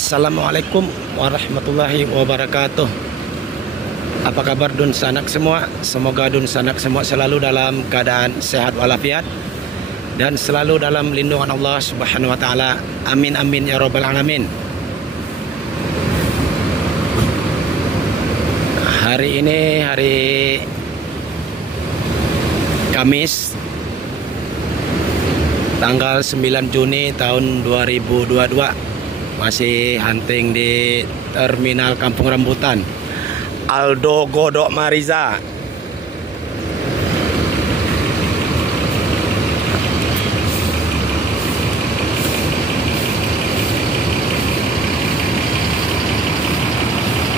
Assalamualaikum warahmatullahi wabarakatuh. Apa kabar dun sanak semua? Semoga dun sanak semua selalu dalam keadaan sehat walafiat dan selalu dalam lindungan Allah Subhanahu wa taala. Amin amin ya rabbal alamin. Hari ini hari Kamis tanggal 9 Juni tahun 2022. Masih hunting di Terminal Kampung Rambutan. Aldo Godok Mariza.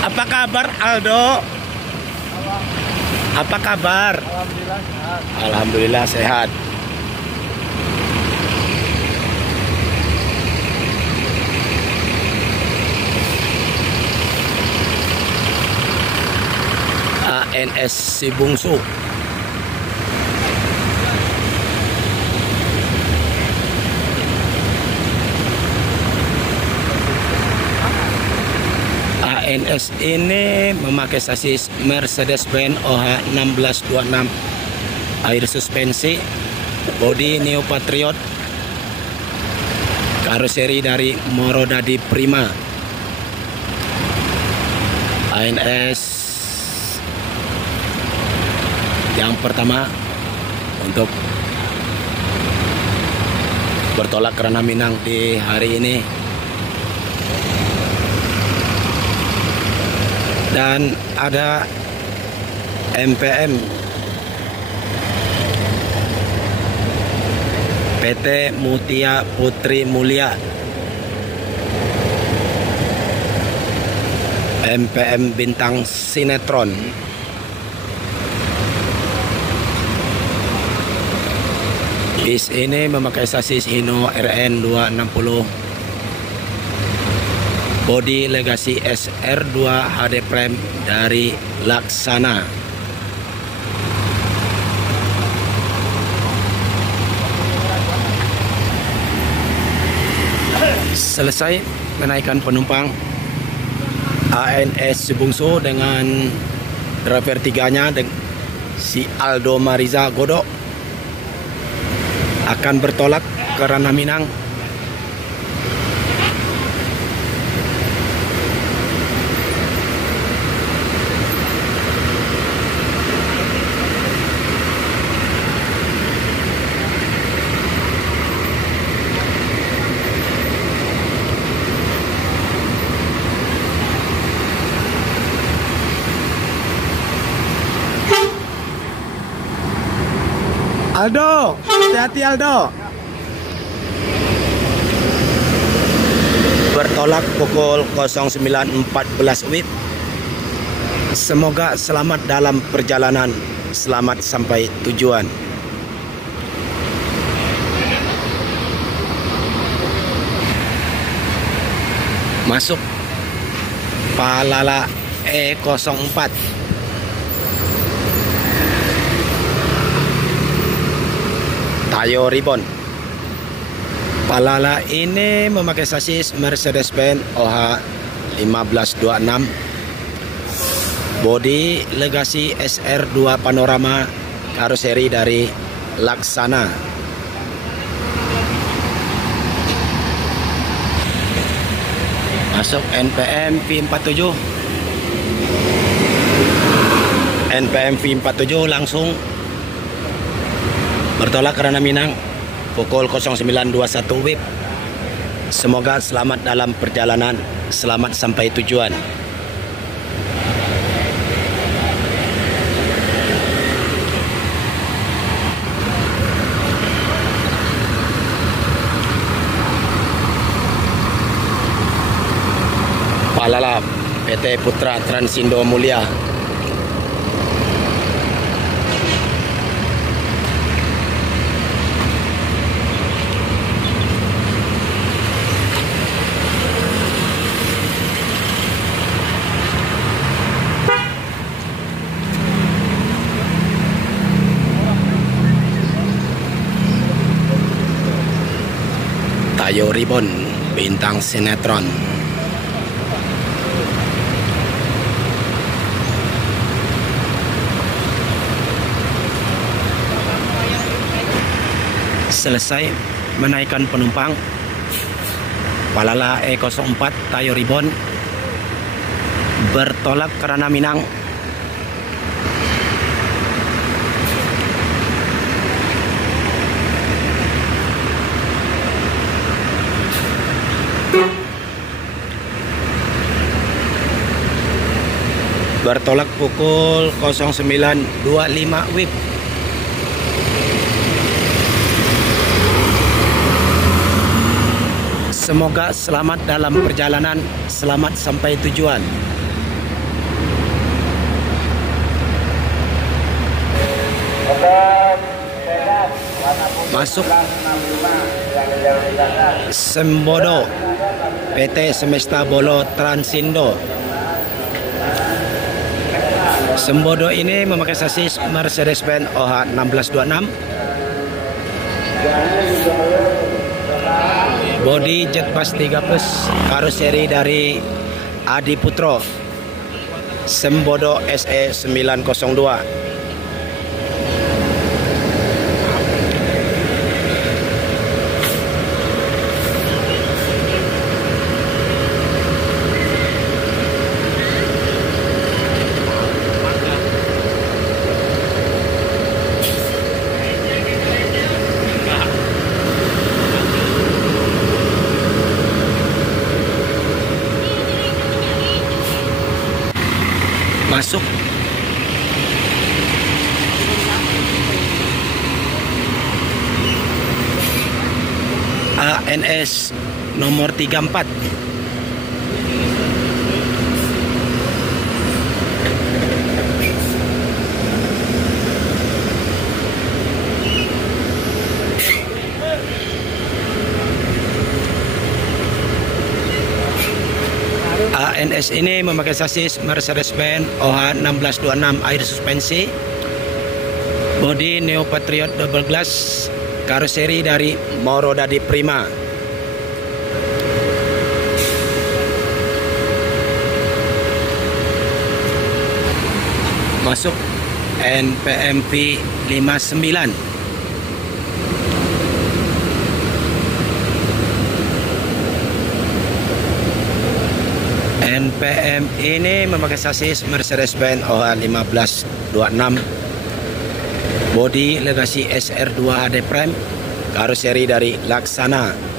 Apa kabar Aldo? Apa kabar? Alhamdulillah sehat. Alhamdulillah sehat. ANS si bungsu. ANS ini memakai sasis Mercedes-Benz OH 1626 air suspensi, bodi Neo Patriot, karoseri dari Morodadi Prima. ANS yang pertama untuk bertolak ke Ranah Minang di hari ini, dan ada MPM PT Mutia Putri Mulia, MPM bintang sinetron. Bis ini memakai sasis Hino RN 260, bodi Legacy SR2 HD Prime dari Laksana. Selesai menaikkan penumpang, ANS Bungsu dengan driver tiganya si Aldo Mariza Godok akan bertolak ke Ranah Minang. Aldo, hati-hati Aldo. Bertolak pukul 09.14 WIB. Semoga selamat dalam perjalanan, selamat sampai tujuan. Masuk Palala E04. Tayo Ribbon. Palala ini memakai sasis Mercedes-Benz OH 1526, bodi Legacy SR2 Panorama, karoseri dari Laksana. Masuk NPM V47. NPM V47 langsung bertolak ke Ranah Minang pukul 09.21 WIB. Semoga selamat dalam perjalanan, selamat sampai tujuan. Palala PT Putra Transindo Mulia. Tayo Ribbon, bintang sinetron. selesai menaikkan penumpang. Palala E04 Tayo Ribon bertolak karena Minang. Bertolak pukul 09.25 WIB. Semoga selamat dalam perjalanan, selamat sampai tujuan. Masuk Sembodo PT Semesta Bolo Transindo. Sembodo ini memakai sasis Mercedes-Benz OH 1626. Bodi Jetbus 3 Plus, karoseri dari Adi Putro. Sembodo SE 902. Masuk ANS nomor 34. ANS ini memakai sasis Mercedes-Benz OH 1626 air suspensi, bodi Neo Patriot double glass, karoseri dari Mauro Dadi Prima. Masuk NPMV 59. NPM ini memakai sasis Mercedes-Benz OH 1526, bodi Legacy SR2 HD Prime, karoseri dari Laksana.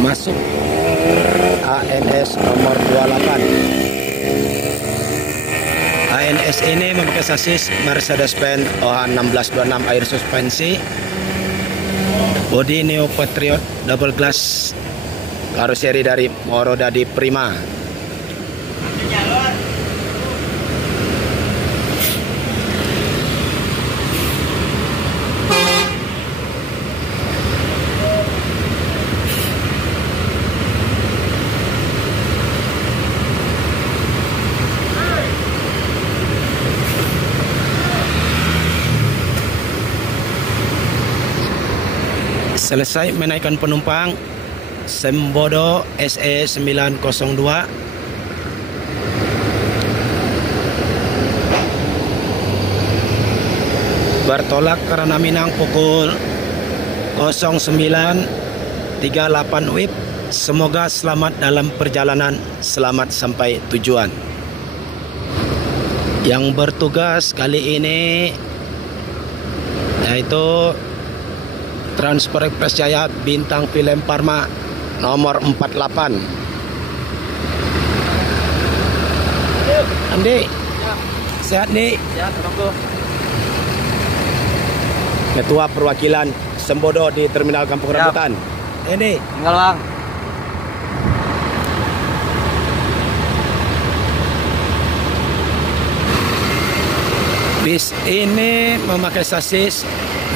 Masuk ANS nomor 28. ANS ini memakai sasis Mercedes-Benz OH 1626 air suspensi, bodi Neo Patriot double glass, karoseri dari Mauro Dadi Prima. Selesai menaikkan penumpang. Sembodo SE 902 bertolak karena Minang pukul 09.38 WIB. Semoga selamat dalam perjalanan, selamat sampai tujuan. Yang bertugas kali ini yaitu Transport Express Jaya Bintang Film Parma nomor 48. Andi, ya. Sehat nih? Sehat, Bang. Ketua Perwakilan Sembodo di Terminal Kampung Rambutan. Ini. Tinggal, Bang. Bis ini memakai sasis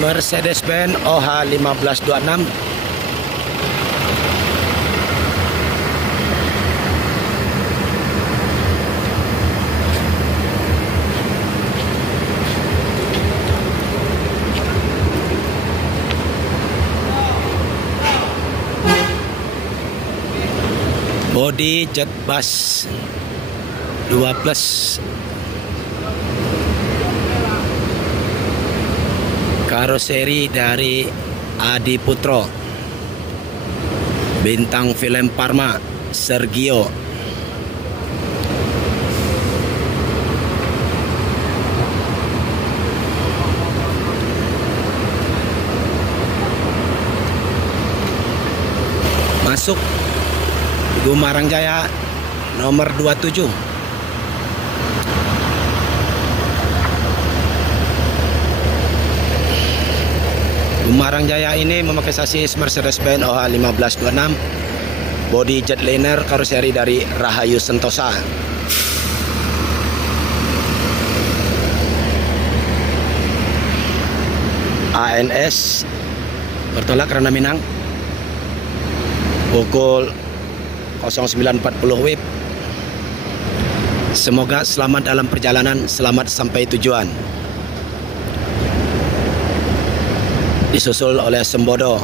Mercedes-Benz OH 1526. Bodi jet bus 2+. Karoseri dari Adi Putro. Bintang film Parma Sergio. Masuk Gumarang Jaya nomor 27. Gumarang Jaya ini memakai sasis Mercedes-Benz OH 1526, bodi jetliner karoseri dari Rahayu Sentosa. ANS bertolak karena Minang pukul 09.40 WIB. Semoga selamat dalam perjalanan, selamat sampai tujuan. Disusul oleh Sembodo.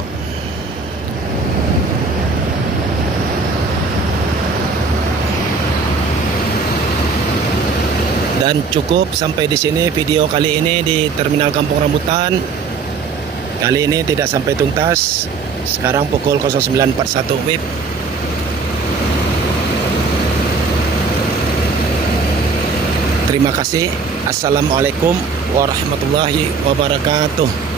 Dan cukup sampai di sini video kali ini di Terminal Kampung Rambutan. Kali ini tidak sampai tuntas. Sekarang pukul 09.41 WIB. Terima kasih. Assalamualaikum warahmatullahi wabarakatuh.